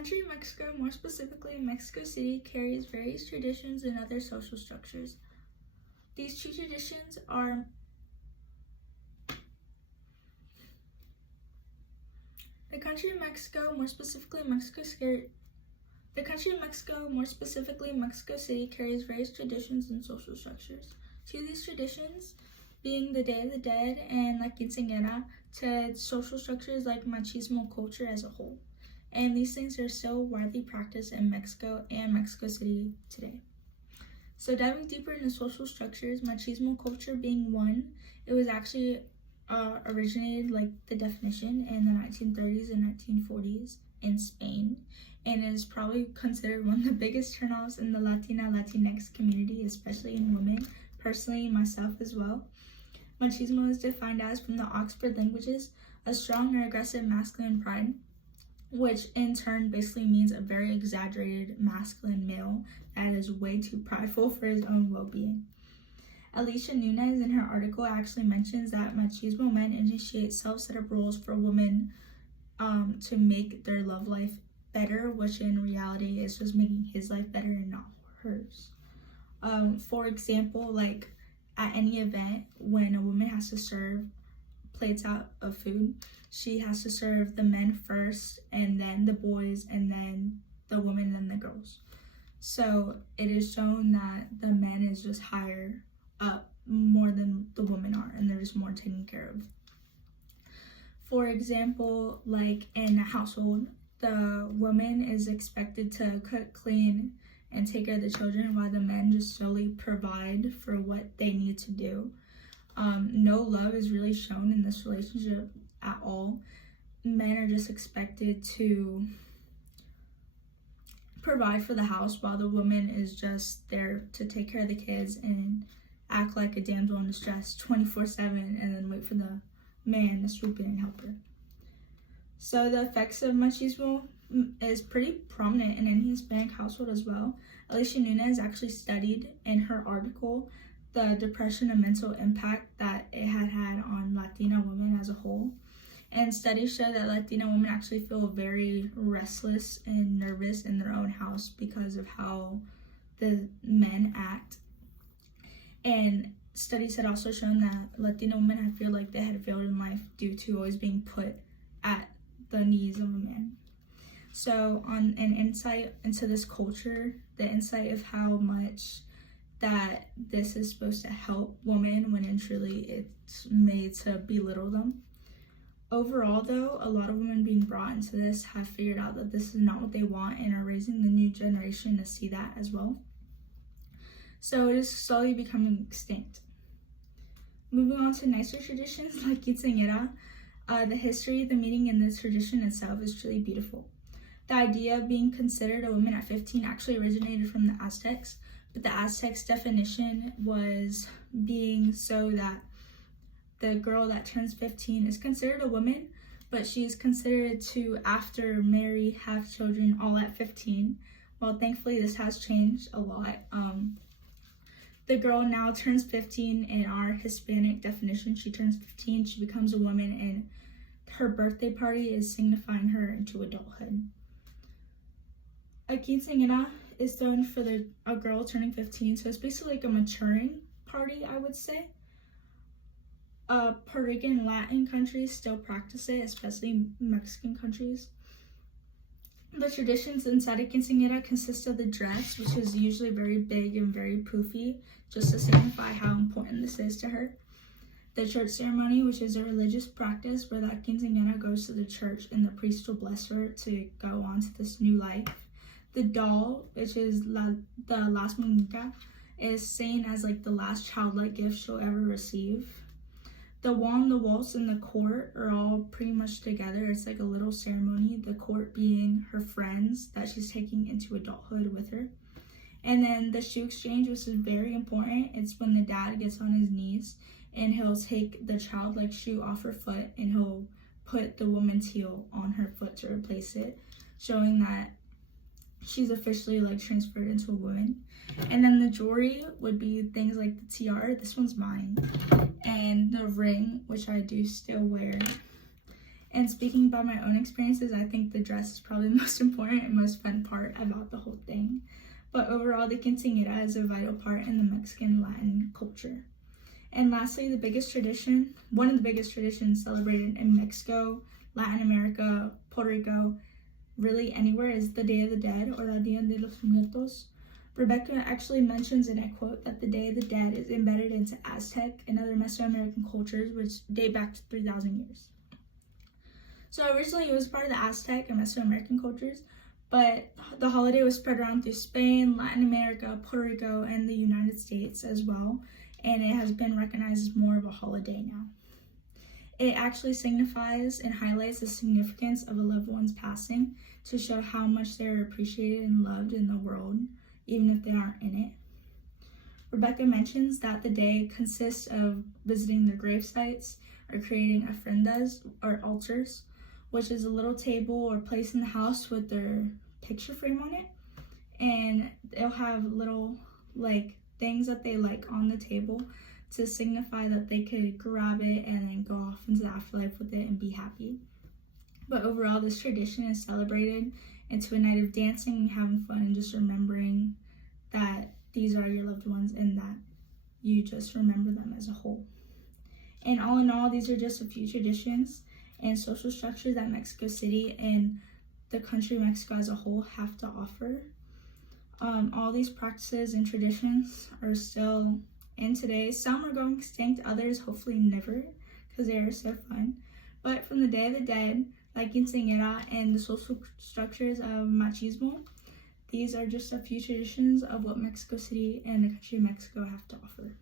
country of Mexico, more specifically Mexico City, carries various traditions and other social structures. These two traditions are the country of Mexico, more specifically Mexico City, carries various traditions and social structures. Two of these traditions being the Day of the Dead and La Quinceañera, to social structures like machismo culture as a whole. And these things are still widely practiced in Mexico and Mexico City today. So diving deeper into social structures, machismo culture being one, it was actually originated, like the definition, in the 1930s and 1940s in Spain, and is probably considered one of the biggest turnoffs in the Latinx community, especially in women, personally myself as well. Machismo is defined as, from the Oxford Languages, a strong or aggressive masculine pride, which in turn basically means a very exaggerated masculine male that is way too prideful for his own well-being. Alicia Nunez in her article actually mentions that machismo men initiate self-set up roles for women to make their love life better, which in reality is just making his life better and not hers. For example, like at any event, when a woman has to serve plates out of food, she has to serve the men first, and then the boys, and then the women, and the girls. So it is shown that the men is just higher up more than the women are, and they're just more taken care of. For example, like in a household, the woman is expected to cook, clean, and take care of the children, while the men just solely provide for what they need to do. No love is really shown in this relationship at all. Men are just expected to provide for the house, while the woman is just there to take care of the kids and act like a damsel in distress 24/7, and then wait for the man to swoop in and help her. So the effects of machismo is pretty prominent in any Hispanic household as well. Alicia Nunez actually studied in her article the depression and mental impact that it had on Latina women as a whole. And studies show that Latina women actually feel very restless and nervous in their own house because of how the men act. And studies had also shown that Latina women had feel like they had failed in life due to always being put at the knees of a man. So on an insight into this culture, the insight of how much that this is supposed to help women when in truly it's made to belittle them. Overall though, a lot of women being brought into this have figured out that this is not what they want and are raising the new generation to see that as well. So it is slowly becoming extinct. Moving on to nicer traditions like quinceañera, the history, the meaning, and the tradition itself is truly beautiful. The idea of being considered a woman at 15 actually originated from the Aztecs, but the Aztecs' definition was being so that the girl that turns 15 is considered a woman, but she is considered to, after marry, have children all at 15. Well, thankfully this has changed a lot. The girl now turns 15 in our Hispanic definition. She turns 15, she becomes a woman, and her birthday party is signifying her into adulthood. A quinceañera is done for a girl turning 15, so it's basically like a maturing party, I would say. Puerto Rican and Latin countries still practice it, especially Mexican countries. The traditions inside a quinceañera consist of the dress, which is usually very big and very poofy, just to signify how important this is to her. The church ceremony, which is a religious practice where that quinceañera goes to the church and the priest will bless her to go on to this new life. The doll, which is the Las Muñecas, is seen as like the last childlike gift she'll ever receive. The wand, the waltz, and the court are all pretty much together. It's like a little ceremony, the court being her friends that she's taking into adulthood with her. And then the shoe exchange, which is very important. It's when the dad gets on his knees and he'll take the childlike shoe off her foot and he'll put the woman's heel on her foot to replace it, showing that she's officially like transferred into a woman. And then the jewelry would be things like the tiara, this one's mine, and the ring, which I do still wear, And speaking about my own experiences, I think the dress is probably the most important and most fun part about the whole thing. But overall, the quinceañera is a vital part in the Mexican Latin culture. And lastly, one of the biggest traditions celebrated in Mexico, Latin America, Puerto Rico, really anywhere, is the Day of the Dead, or La Dia de los Muertos. Rebecca actually mentions in a quote that the Day of the Dead is embedded into Aztec and other Mesoamerican cultures, which date back to 3,000 years. So originally it was part of the Aztec and Mesoamerican cultures, but the holiday was spread around through Spain, Latin America, Puerto Rico, and the United States as well, and it has been recognized as more of a holiday now. It actually signifies and highlights the significance of a loved one's passing to show how much they're appreciated and loved in the world, even if they aren't in it. Rebecca mentions that the day consists of visiting their grave sites or creating ofrendas or altars, which is a little table or place in the house with their picture frame on it, and they'll have little things that they like on the table to signify that they could grab it and then go off into the afterlife with it and be happy. But overall, this tradition is celebrated into a night of dancing and having fun and just remembering that these are your loved ones and that you just remember them as a whole. And all in all, these are just a few traditions and social structures that Mexico City and the country Mexico as a whole have to offer. All these practices and traditions are still in today. Some are going extinct, others hopefully never, because they are so fun. But from the Day of the Dead, like quinceañera, and the social structures of machismo, these are just a few traditions of what Mexico City and the country Mexico have to offer.